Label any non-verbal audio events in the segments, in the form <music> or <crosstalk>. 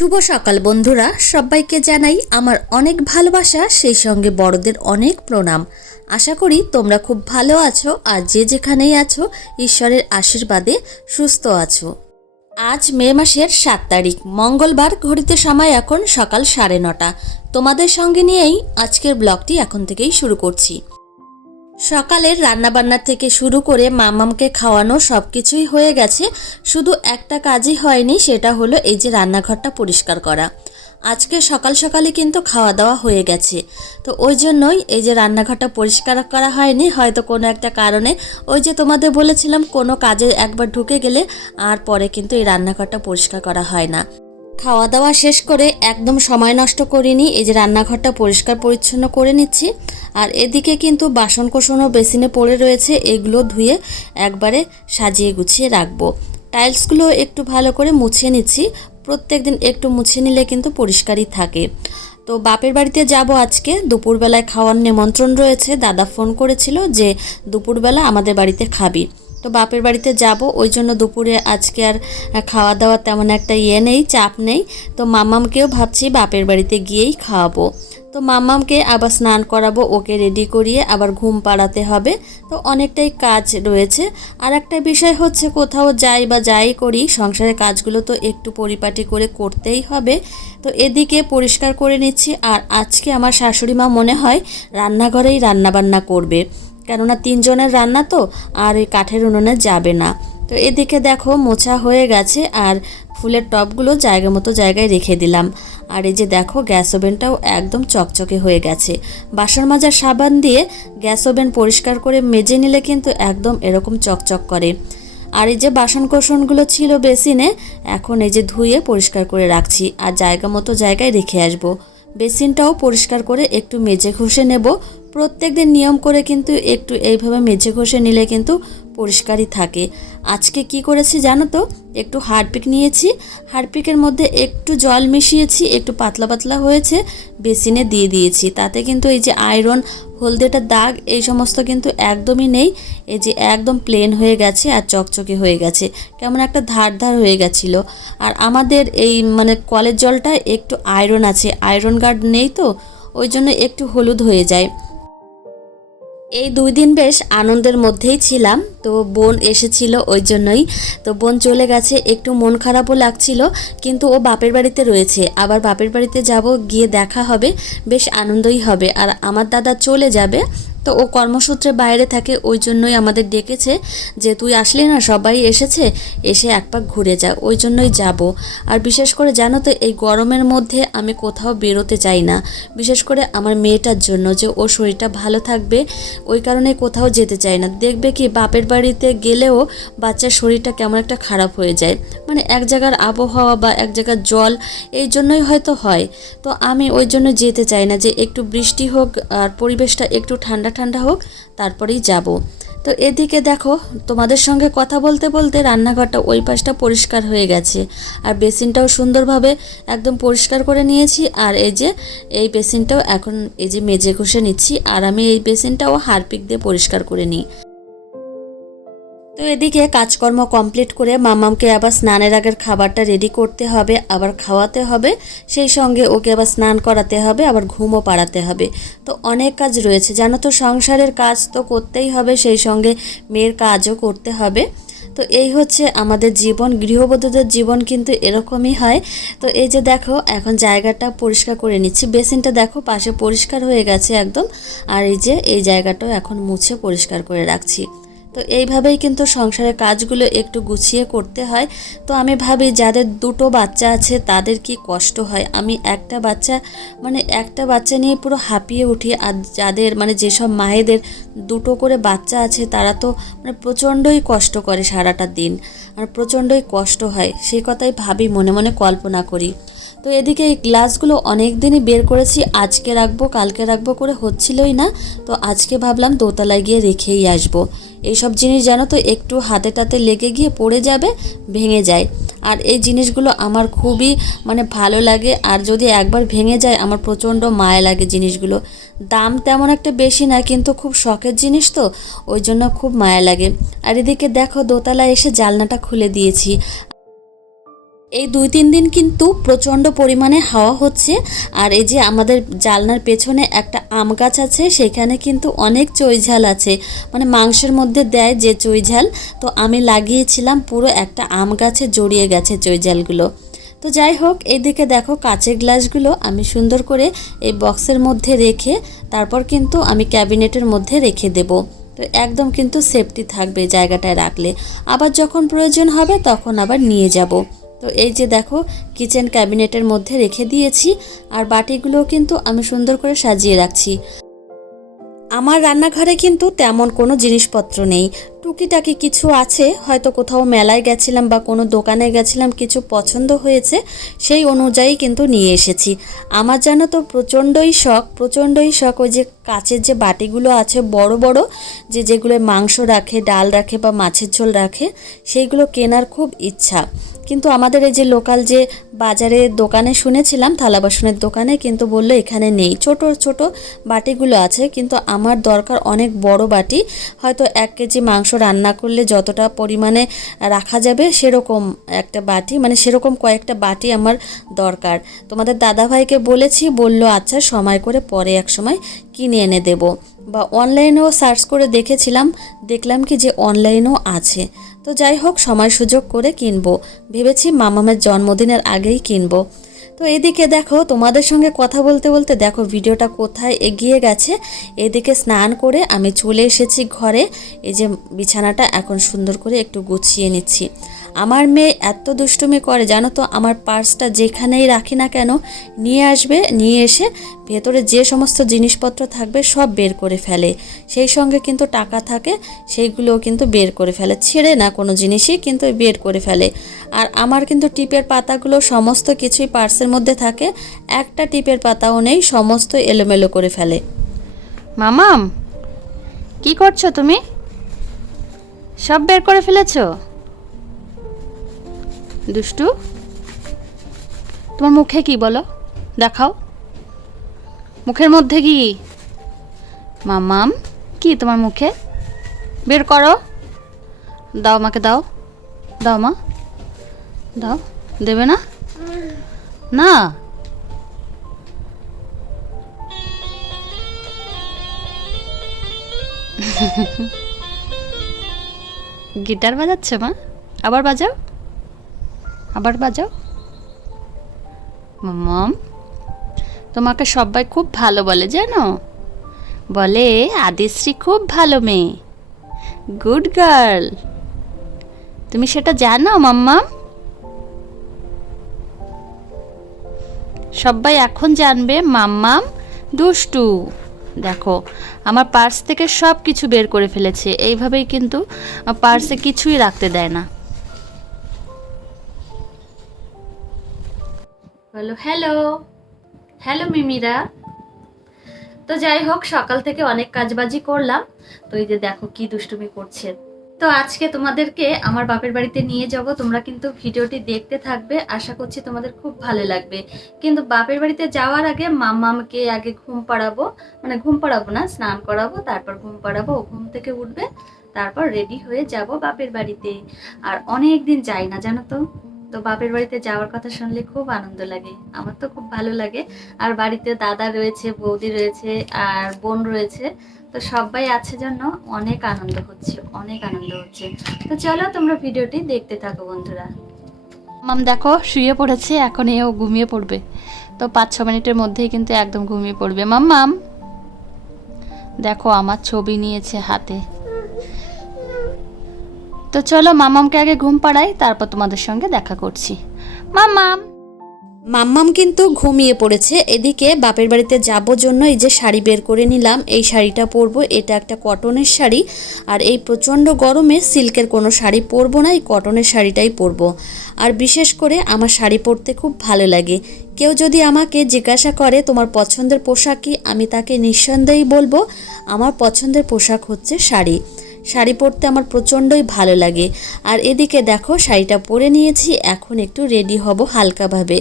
শুভ সকাল বন্ধুরা। সবাইকে জানাই আমার অনেক ভালোবাসা, সেই সঙ্গে বড়দের অনেক প্রণাম। আশা করি তোমরা খুব ভালো আছো আর যে যেখানেই আছো, ঈশ্বরের আশীর্বাদে সুস্থ আছো। আজ মে মাসের সাত তারিখ। মঙ্গলবার ঘড়িতে সময় এখন সকাল সাড়ে নটা। তোমাদের সঙ্গে নিয়েই আজকের ব্লগটি এখন থেকেই শুরু করছি। সকালের রান্নাবান্না থেকে শুরু করে মামামকে খাওয়ানো সব কিছুই হয়ে গেছে। শুধু একটা কাজই হয়নি, সেটা হলো এই যে রান্নাঘরটা পরিষ্কার করা। আজকে সকাল সকালে কিন্তু খাওয়া দাওয়া হয়ে গেছে। তো ওই জন্যই এই যে রান্নাঘরটা পরিষ্কার করা হয়নি, হয়তো কোনো একটা কারণে। ওই যে তোমাদের বলেছিলাম, কোনো কাজে একবার ঢুকে গেলে আর পরে কিন্তু এই রান্নাঘরটা পরিষ্কার করা হয় না। খাওয়া দাওয়া শেষ করে একদম সময় নষ্ট করিনি, এই যে রান্নাঘরটা পরিষ্কার পরিচ্ছন্ন করে নিচ্ছি। আর এদিকে কিন্তু বাসন কোসনও বেসিনে পড়ে রয়েছে, এগুলো ধুয়ে একবারে সাজিয়ে গুছিয়ে রাখব। টাইলসগুলো একটু ভালো করে মুছে নিচ্ছি প্রত্যেক দিন একটু মুছে নিলে কিন্তু পরিষ্কারই থাকে। তো বাপের বাড়িতে যাব আজকে, দুপুরবেলায় খাওয়ার নিমন্ত্রণ রয়েছে, দাদা ফোন করেছিল যে দুপুরবেলা আমাদের বাড়িতে খাবি। তো বাপের বাড়িতে যাব, ওই জন্য দুপুরে আজকে আর খাওয়া দাওয়া তেমন একটা ইয়ে নেই, চাপ নেই। তো মামামকেও ভাবছি বাপের বাড়িতে গিয়েই খাওয়াবো। তো মামামকে আবার স্নান করাবো, ওকে রেডি করিয়ে আবার ঘুম পাড়াতে হবে। তো অনেকটাই কাজ রয়েছে। আর একটা বিষয় হচ্ছে, কোথাও যাই বা যাই করি, সংসারের কাজগুলো তো একটু পরিপাটি করে করতেই হবে। তো এদিকে পরিষ্কার করে নিচ্ছি, আর আজকে আমার শাশুড়ি মা মনে হয় রান্নাঘরেই রান্নাবান্না করবে। কেননা তিনজনের রান্না তো, আর ওই কাঠের উনুনে যাবে না। তো এদিকে দেখো মোছা হয়ে গেছে, আর ফুলের টবগুলো জায়গা মতো জায়গায় রেখে দিলাম। আর এই যে দেখো গ্যাস ওভেনটাও একদম চকচকে হয়ে গেছে। বাসন মাজার সাবান দিয়ে গ্যাস ওভেন পরিষ্কার করে মেজে নিলে কিন্তু একদম এরকম চকচক করে। আর এই যে বাসন কোসনগুলো ছিল বেসিনে, এখন এই যে ধুয়ে পরিষ্কার করে রাখছি, আর জায়গা মতো জায়গায় রেখে আসব। বেসিনটাও পরিষ্কার করে একটু মেজে ঘষে নেব। প্রত্যেক দিন নিয়ম করে কিন্তু একটু এইভাবে মেজে ঘষে নিলে কিন্তু পরিষ্কারই থাকে। আজকে কি করেছি জানো তো? একটু হারপিক নিয়েছি। হারপিকের মধ্যে একটু জল মিশিয়েছি, একটু পাতলা পাতলা হয়েছে, বেসিনে দিয়ে দিয়েছি। তাতে কিন্তু এই যে আয়রন হলদেটার দাগ, এই সমস্ত কিন্তু একদমই নেই। এই যে একদম প্লেন হয়ে গেছে আর চকচকে হয়ে গেছে। কেমন একটা ধার ধার হয়ে গেছিল। আর আমাদের এই মানে কলের জলটা একটু আয়রন আছে। আয়রন গার্ড নেই তো, ওই জন্য একটু হলুদ হয়ে যায়। এই দুই দিন বেশ আনন্দের মধ্যেই ছিলাম। তো বোন এসেছিল ওই জন্যই। তো বোন চলে গেছে, একটু মন খারাপও লাগছিল, কিন্তু ও বাপের বাড়িতে রয়েছে। আবার বাপের বাড়িতে যাব, গিয়ে দেখা হবে, বেশ আনন্দই হবে। আর আমার দাদা চলে যাবে তো ও কর্মসূত্রে বাইরে থাকে, ওই জন্যই আমাদের ডেকেছে যে তুই আসলি না, সবাই এসেছে, এসে এক পাক ঘুরে যা, ওই জন্যই যাব। আর বিশেষ করে জানো তো, এই গরমের মধ্যে আমি কোথাও বেরোতে চাই না। বিশেষ করে আমার মেয়েটার জন্য যে ওর শরীরটা ভালো থাকবে, ওই কারণে কোথাও যেতে চাই না। দেখবে কি, বাপের বাড়িতে গেলেও বাচ্চার শরীরটা কেমন একটা খারাপ হয়ে যায়। মানে এক জায়গার আবহাওয়া বা এক জায়গার জল, এই জন্যই হয়তো হয়। তো আমি ওই জন্য যেতে চাই না যে একটু বৃষ্টি হোক আর পরিবেশটা একটু ঠান্ডা ঠান্ডা হোক, তারপরেই যাব। তো এদিকে দেখো, তোমাদের সঙ্গে কথা বলতে বলতে রান্নাঘরটা ওই পাশটা পরিষ্কার হয়ে গেছে। আর বেসিনটাও সুন্দরভাবে একদম পরিষ্কার করে নিয়েছি। আর এই যে, এই বেসিনটাও এখন এই যে মেজে ঘষে নিচ্ছি। আর আমি এই বেসিনটাও হারপিক দিয়ে পরিষ্কার করে নিই। তো এদিকে কাজকর্ম কমপ্লিট করে মামামকে আবার স্নানের আগের খাবারটা রেডি করতে হবে, আবার খাওয়াতে হবে। সেই সঙ্গে ওকে আবার স্নান করাতে হবে, আবার ঘুমও পাড়াতে হবে। তো অনেক কাজ রয়েছে। জানো তো, সংসারের কাজ তো করতেই হবে, সেই সঙ্গে মেয়ের কাজও করতে হবে। তো এই হচ্ছে আমাদের জীবন। গৃহবধূদের জীবন কিন্তু এরকমই হয়। তো এই যে দেখো, এখন জায়গাটা পরিষ্কার করে নিচ্ছি। বেসিনটা দেখো, পাশে পরিষ্কার হয়ে গেছে একদম। আর এই যে, এই জায়গাটাও এখন মুছে পরিষ্কার করে রাখছি। তো এইভাবেই কিন্তু সংসারের কাজগুলো একটু গুছিয়ে করতে হয়। তো আমি ভাবি, যাদের দুটো বাচ্চা আছে তাদের কি কষ্ট হয়? আমি একটা বাচ্চা মানে একটা বাচ্চা নিয়ে পুরো হাঁপিয়ে উঠি। আর যাদের মানে যেসব মায়েদের দুটো করে বাচ্চা আছে তারা তো মানে প্রচণ্ডই কষ্ট করে সারাটা দিন। আর প্রচণ্ডই কষ্ট হয়। সেই কথাই ভাবি, মনে মনে কল্পনা করি। তো এদিকে এই গ্লাসগুলো অনেক দিনই বের করেছি, আজকে রাখব, কালকে রাখব করে হচ্ছিলই না। তো আজকে ভাবলাম দোতলায় গিয়ে রেখেই আসব। এইসব জিনিস জানো তো, একটু হাতে টাতে লেগে গিয়ে পড়ে যাবে, ভেঙে যায়। আর এই জিনিসগুলো আমার খুবই মানে ভালো লাগে, আর যদি একবার ভেঙে যায় আমার প্রচণ্ড মায়া লাগে জিনিসগুলো। দাম তেমন একটা বেশি না, কিন্তু খুব শখের জিনিস তো, ওই জন্য খুব মায়া লাগে। আর এদিকে দেখো দোতলায় এসে জালনাটা খুলে দিয়েছি। এই দুই, তিন দিন কিন্তু প্রচণ্ড পরিমাণে হাওয়া হচ্ছে। আর এই যে আমাদের জালনার পেছনে একটা আম গাছ আছে, সেখানে কিন্তু অনেক চৈঝাল আছে। মানে মাংসের মধ্যে দেয় যে চৈঝাল তো আমি লাগিয়েছিলাম, পুরো একটা আম গাছে জড়িয়ে গেছে চৈঝালগুলো তো যাই হোক এইদিকে দেখো কাচের গ্লাসগুলো আমি সুন্দর করে এই বক্সের মধ্যে রেখে, তারপর কিন্তু আমি ক্যাবিনেটের মধ্যে রেখে দেব। তো একদম কিন্তু সেফটি থাকবে জায়গাটায় রাখলে। আবার যখন প্রয়োজন হবে, তখন আবার নিয়ে যাব। তো এই যে দেখো কিচেন ক্যাবিনেটের মধ্যে রেখে দিয়েছি আর বাটিগুলোও কিন্তু আমি সুন্দর করে সাজিয়ে রাখছি। আমার রান্নাঘরে কিন্তু তেমন কোনো জিনিসপত্র নেই। টুকিটাকি কিছু আছে, হয়তো কোথাও মেলায় গেছিলাম বা কোনো দোকানে গেছিলাম, কিছু পছন্দ হয়েছে, সেই অনুযায়ী কিন্তু নিয়ে এসেছি। আমার জানো তো প্রচণ্ডই শখ প্রচণ্ডই শখ ওই যে কাচের যে বাটিগুলো আছে বড় বড়, যে যেগুলো মাংস রাখে, ডাল রাখে বা মাছের ঝোল রাখে, সেইগুলো কেনার খুব ইচ্ছা। কিন্তু আমাদের এই যে লোকাল যে বাজারে দোকানে শুনেছিলাম, থালা বাসনের দোকানে, কিন্তু বলল এখানে নেই। ছোট ছোট বাটিগুলো আছে, কিন্তু আমার দরকার অনেক বড় বাটি, হয়তো এক কেজি মাংস রান্না করলে যতটা পরিমাণে রাখা যাবে সেরকম একটা বাটি মানে সেরকম কয়েকটা বাটি আমার দরকার। তোমাদের দাদাভাইকে বলেছি, বলল আচ্ছা সময় করে পরে এক সময় কিনে এনে দেব। বা অনলাইনেও সার্চ করে দেখেছিলাম, দেখলাম কি যে অনলাইনেও আছে। তো যাই হোক, সময় সুযোগ করে কিনবো। ভেবেছি মামামের জন্মদিনের আগেই কিনবো। তো এদিকে দেখো, তোমাদের সঙ্গে কথা বলতে বলতে দেখো ভিডিওটা কোথায় এগিয়ে গেছে। এদিকে স্নান করে আমি চলে এসেছি ঘরে। এই যে বিছানাটা এখন সুন্দর করে একটু গুছিয়ে নিচ্ছি। আমার মেয়ে এত দুষ্টুমি করে, জানো তো, আমার পার্সটা যেখানেই রাখি না কেন, নিয়ে আসবে, নিয়ে এসে ভেতরে যে সমস্ত জিনিসপত্র থাকবে সব বের করে ফেলে। সেই সঙ্গে কিন্তু টাকা থাকে, সেইগুলোও কিন্তু বের করে ফেলে। ছেড়ে না কোনো জিনিসই কিন্তু বের করে ফেলে। আর আমার কিন্তু টিপের পাতাগুলো সমস্ত কিছুই পার্সের মধ্যে থাকে, একটা টিপের পাতাও নেই, সমস্ত এলোমেলো করে ফেলে। মামাম, কি করছ তুমি? সব বের করে ফেলেছো? দুষ্টু, তোমার মুখে কি বলো? দেখাও। মুখের মধ্যে কি? মামাম, কি তোমার মুখে? বের করো। দাও আমাকে দাও। দাও মা। দাও। দেবে না? না। <laughs> গিটার বাজাচ্ছে মা? আবার বাজাও? আবার বাজাও। মম, তোমাকে সবাই খুব ভালো বলে, জানো? বলে, আদিশ্রী খুব ভালো মেয়ে। Good girl. তুমি সেটা জানো মাম্মা সবাই এখন জানবে, মাম্মাম দুষ্টু। দেখো, আমার পার্স থেকে সব কিছু বের করে ফেলেছে। এইভাবেই কিন্তু পার্সে কিছুই রাখতে দেয় না। বলো হ্যালো হ্যালো মিমিরা। তো যাই হোক, সকাল থেকে অনেক কাজবাজি করলাম। তো এই যে দেখো কি দুষ্টুমি করছে। তো আজকে তোমাদেরকে আমার বাপের বাড়িতে নিয়ে যাব। তোমরা কিন্তু ভিডিওটি দেখতে থাকবে। আশা করছি তোমাদের খুব ভালো লাগবে। কিন্তু বাপের বাড়িতে যাওয়ার আগে মামাকে আগে ঘুম পাড়াবো। মানে ঘুম পাড়াবো না, স্নান করাবো, তারপর ঘুম পাড়াবো, ও ঘুম থেকে উঠবে, তারপর রেডি হয়ে যাব বাপের বাড়িতে। আর অনেক দিন যাই না, জানো তো? তো বাপের বাড়িতে যাওয়ার কথা শুনলে খুব আনন্দ লাগে। আমার তো খুব ভালো লাগে। আর বাড়িতে দাদা রয়েছে, বৌদি রয়েছে, আর বোন রয়েছে। তো সবাই আছে জন্য অনেক আনন্দ হচ্ছে, অনেক আনন্দ হচ্ছে। তো চলো তোমরা ভিডিওটি দেখতে থাকো বন্ধুরা। মাম, দেখো, শুয়ে পড়েছে, এখন এও ঘুমিয়ে পড়বে। তো পাঁচ, ছ মিনিটের মধ্যেই কিন্তু একদম ঘুমিয়ে পড়বে। মাম্মাম দেখো, আমার ছবি নিয়েছে হাতে। তো চলো মামামকে আগে ঘুম পাড়াই, তারপর তোমাদের সঙ্গে দেখা করছি। মাম্মাম মাম্মাম কিন্তু ঘুমিয়ে পড়েছে। এদিকে বাপের বাড়িতে যাব জন্য এই যে শাড়ি বের করে নিলাম, এই শাড়িটা পরবো, এটা একটা কটনের শাড়ি। আর এই প্রচণ্ড গরমে সিল্কের কোনো শাড়ি পরবো না, এই কটনের শাড়িটাই পরবো। আর বিশেষ করে আমার শাড়ি পরতে খুব ভালো লাগে। কেউ যদি আমাকে জিজ্ঞাসা করে, তোমার পছন্দের পোশাক কি? আমি তাকে নিঃসন্দেহেই বলব, আমার পছন্দের পোশাক হচ্ছে শাড়ি। শাড়ি পরতে আমার প্রচণ্ডই ভালো লাগে। আর এদিকে দেখো শাড়িটা পরে নিয়েছি, এখন একটু রেডি হব হালকাভাবে।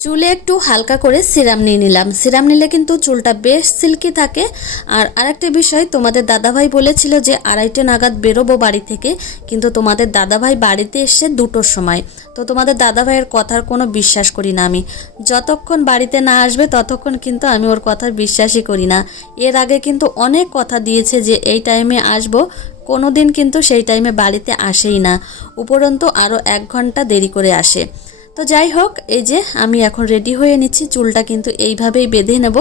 চুলে একটু হালকা করে সিরাম নিয়ে নিলাম। সিরাম নিলে কিন্তু চুলটা বেশ সিল্কি থাকে। আর আরেকটা বিষয়, তোমাদের দাদাভাই বলেছিল যে আড়াইটে নাগাদ বেরোবো বাড়ি থেকে, কিন্তু তোমাদের দাদাভাই বাড়িতে এসে দুটোর সময়। তো তোমাদের দাদাভাইয়ের কথার কোনো বিশ্বাস করি না আমি। যতক্ষণ বাড়িতে না আসবে, ততক্ষণ কিন্তু আমি ওর কথার বিশ্বাসই করি না। এর আগে কিন্তু অনেক কথা দিয়েছে যে এই টাইমে আসব কোনো দিন কিন্তু সেই টাইমে বাড়িতে আসেই না। উপরন্তু আরও এক ঘণ্টা দেরি করে আসে। তো যাই হোক, এই যে আমি এখন রেডি হয়ে নিচ্ছি। চুলটা কিন্তু এইভাবেই বেঁধে নেব,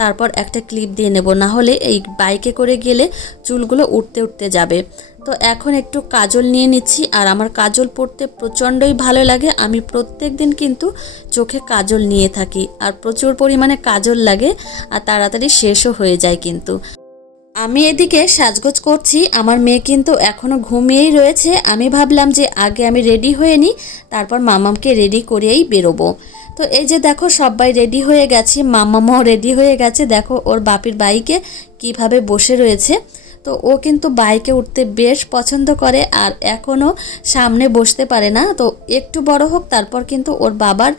তারপর একটা ক্লিপ দিয়ে নেব। না হলে এই বাইকে করে গেলে চুলগুলো উঠতে উঠতে যাবে। তো এখন একটু কাজল নিয়ে নিচ্ছি, আর আমার কাজল পরতে প্রচণ্ডই ভালো লাগে। আমি প্রত্যেক দিন কিন্তু চোখে কাজল নিয়ে থাকি, আর প্রচুর পরিমাণে কাজল লাগে, আর তাড়াতাড়ি শেষও হয়ে যায় কিন্তু। আমি এদিকে সাজগোজ করছি, আমার মেয়ে কিন্তু এখনও ঘুমিয়েই রয়েছে। আমি ভাবলাম যে আগে আমি রেডি হয়ে নিই, তারপর মামামকে রেডি করেই বেরোবো। তো এই যে দেখো, সবাই রেডি হয়ে গেছে, মামামাও রেডি হয়ে গেছে। দেখো ওর বাপির বাইকে কীভাবে বসে রয়েছে। তো ও কিন্তু বাইকে উঠতে বেশ পছন্দ করে আর এখনও সামনে বসতে পারে না। তো একটু বড় হোক, তারপর কিন্তু ওর বাবার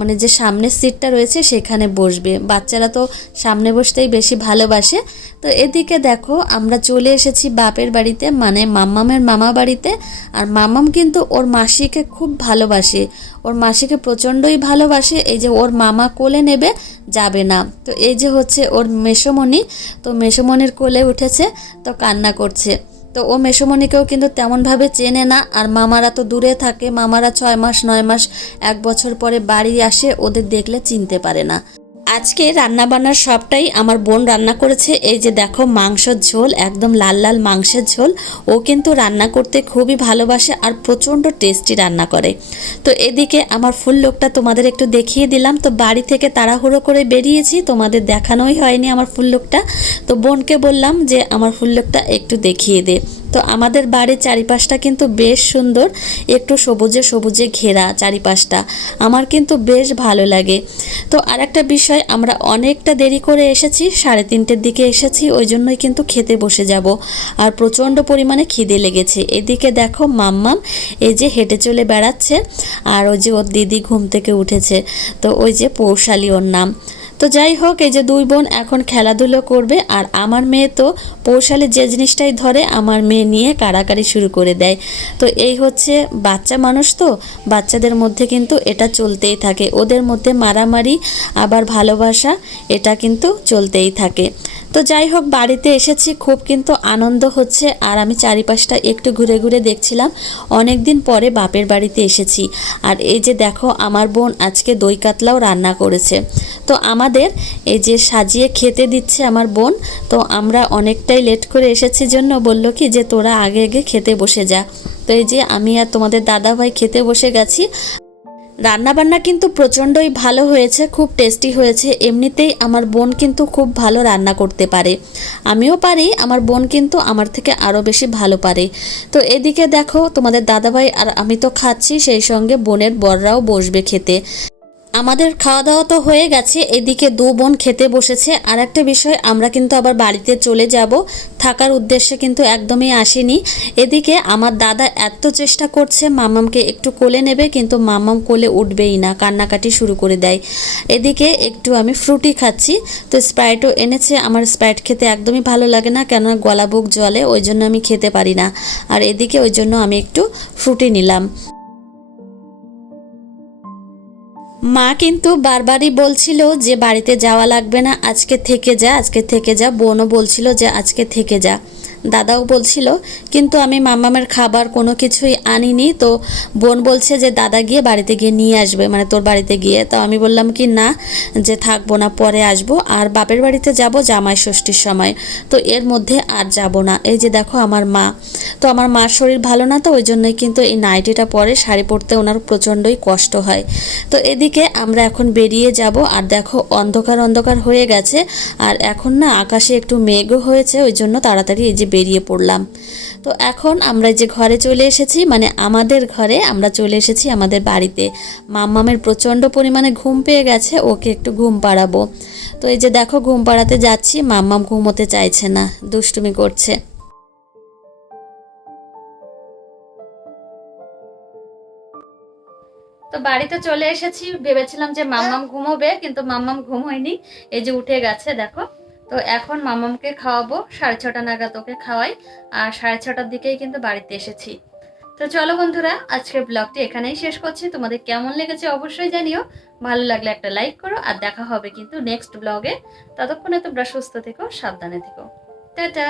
মানে যে সামনের সিটটা রয়েছে সেখানে বসবে। বাচ্চারা তো সামনে বসতেই বেশি ভালোবাসে। তো এদিকে দেখো, আমরা চলে এসেছি বাপের বাড়িতে মানে মাম্মামের মামা বাড়িতে। আর মাম্মাম কিন্তু ওর মাসিকে খুব ভালোবাসে। ওর মাসিকে প্রচণ্ডই ভালোবাসে, এই যে ওর মামা কোলে নেবে, যাবে না। তো এই যে হচ্ছে ওর মেষমণি তো মেষমণির কোলে উঠেছে, তো কান্না করছে। তো ও মেষমণিকেও কিন্তু তেমনভাবে চেনে না, আর মামারা তো দূরে থাকে, মামারা ছয় মাস, নয় মাস, এক বছর পরে বাড়ি আসে, ওদের দেখলে চিনতে পারে না। আজকে রান্না বান্নার সবটাই আমার বোন রান্না করেছে। এই যে দেখো, মাংসের ঝোল, একদম লাল লাল মাংসের ঝোল। ও কিন্তু রান্না করতে খুবই ভালোবাসে আর প্রচণ্ড টেস্টি রান্না করে। তো এদিকে আমার ফুল লোকটা তোমাদের একটু দেখিয়ে দিলাম। তো বাড়ি থেকে তাড়াহুড়ো করে বেরিয়েছি, তোমাদের দেখানোই হয়নি আমার ফুল লোকটা। তো বোনকে বললাম যে, আমার ফুল লোকটা একটু দেখিয়ে দে। তো আমাদের বাড়ির চারিপাশটা কিন্তু বেশ সুন্দর, একটু সবুজে সবুজে ঘেরা চারিপাশটা। আমার কিন্তু বেশ ভালো লাগে। তো আর একটা বিষয়, আমরা অনেকটা দেরি করে এসেছি, সাড়ে তিনটের দিকে এসেছি, ওই জন্যই কিন্তু খেতে বসে যাব। আর প্রচণ্ড পরিমাণে খিদে লেগেছে। এদিকে দেখো মাম্মাম, এই যে হেঁটে চলে বেড়াচ্ছে, আর ওই যে ওর দিদি ঘুম থেকে উঠেছে। তো ওই যে পৌশালী ওর নাম। তো যাই হোক, এই যে দুই বোন এখন খেলাধুলো করবে, আর আমার মেয়ে তো পৌষালে যে জিনিসটাই ধরে, আমার মেয়ে নিয়ে কাড়াকাড়ি শুরু করে দেয়। তো এই হচ্ছে বাচ্চা মানুষ তো, বাচ্চাদের মধ্যে কিন্তু এটা চলতেই থাকে। ওদের মধ্যে মারামারি, আবার ভালোবাসা, এটা কিন্তু চলতেই থাকে। তো যাই হোক, বাড়িতে এসেছি, খুব কিন্তু আনন্দ হচ্ছে। আর আমি চারিপাশটা একটু ঘুরে ঘুরে দেখছিলাম। অনেক দিন পরে বাপের বাড়িতে এসেছি। আর এই যে দেখো, আমার বোন আজকে দই কাতলাও রান্না করেছে। তো আমাদের এই যে সাজিয়ে খেতে দিচ্ছে আমার বোন, তো আমরা অনেকটাই লেট করে এসেছি জন্য বলল কি যে তোরা আগে আগে খেতে বসে যা। তো এই যে আমি আর তোমাদের দাদা ভাই খেতে বসে গেছি। রান্নাবান্না কিন্তু প্রচণ্ডই ভালো হয়েছে, খুব টেস্টি হয়েছে। এমনিতেই আমার বোন কিন্তু খুব ভালো রান্না করতে পারে। আমিও পারি, আমার বোন কিন্তু আমার থেকে আরও বেশি ভালো পারে। তো এদিকে দেখো, তোমাদের দাদাভাই আর আমি তো খাচ্ছি, সেই সঙ্গে বোনের বররাও বসবে খেতে। আমাদের খাওয়া দাওয়া তো হয়ে গেছে, এদিকে দু বোন খেতে বসেছে। আর একটা বিষয়, আমরা কিন্তু আবার বাড়িতে চলে যাব। থাকার উদ্দেশ্যে কিন্তু একদমই আসেনি। এদিকে আমার দাদা এত চেষ্টা করছে, মামামকে একটু কোলে নেবে, কিন্তু মামাম কোলে উঠবেই না, কান্নাকাটি শুরু করে দেয়। এদিকে একটু আমি ফ্রুটি খাচ্ছি, তো স্প্রাইটও এনেছে। আমার স্প্রাইট খেতে একদমই ভালো লাগে না, কেননা গলা বুক জলে ওই জন্য আমি খেতে পারি না। আর এদিকে ওই জন্য আমি একটু ফ্রুটি নিলাম। মা কিন্তু বারবারই বলছিল যে বাড়িতে যাওয়া লাগবে না, আজকে থেকে যা, আজকে থেকে যা। বোনও বলছিল যে আজকে থেকে যা। দাদাও বলছিল, কিন্তু আমি মামামের খাবার কোনো কিছুই আনিনি, তো বোন বলছে যে দাদা গিয়ে বাড়িতে গিয়ে নিয়ে আসবে মানে তোর বাড়িতে গিয়ে। তো আমি বললাম কি, না, যে থাকব না, পরে আসব, আর বাপের বাড়িতে যাব জামাই ষষ্ঠীর সময়, তো এর মধ্যে আর যাব না। এই যে দেখো আমার মা, তো আমার মার শরীর ভালো না, তো ওই জন্যই কিন্তু এই নাইটিটা পরে শাড়ি পরতে ওনার প্রচণ্ডই কষ্ট হয়। তো এদিকে আমরা এখন বেরিয়ে যাব, আর দেখো অন্ধকার অন্ধকার হয়ে গেছে, আর এখন না আকাশে একটু মেঘও হয়েছে, ওই জন্য তাড়াতাড়ি এই যে বেরিয়ে পড়লাম। তো এখন আমরা যে ঘরে চলে এসেছি মানে আমাদের ঘরে আমরা চলে এসেছি আমাদের বাড়িতে। মাম্মামের প্রচণ্ড পরিমাণে ঘুম পেয়ে গেছে, ওকে একটু ঘুম পাড়াবো। তো এই যে দেখো, ঘুম পাড়াতে যাচ্ছি, মাম্মাম ঘুমোতে চাইছে না, দুষ্টুমি করছে। তো বাড়িতে চলে এসেছি, ভেবেছিলাম যে মাম্মাম ঘুমোবে, কিন্তু মাম্মাম ঘুম হয়নি, এই যে উঠে গেছে, দেখো। তো এখন মামামকে খাওয়াবো, সাড়ে ছটা নাগাদ ওকে খাওয়াই, আর সাড়ে ছটার দিকেই কিন্তু বাড়িতে এসেছি। তো চলো বন্ধুরা, আজকের ব্লগটি এখানেই শেষ করছি। তোমাদের কেমন লেগেছে অবশ্যই জানিও। ভালো লাগলে একটা লাইক করো, আর দেখা হবে কিন্তু নেক্সট ব্লগে। ততক্ষণে তোমরা সুস্থ থেকো, সাবধানে থেকো। টাটা!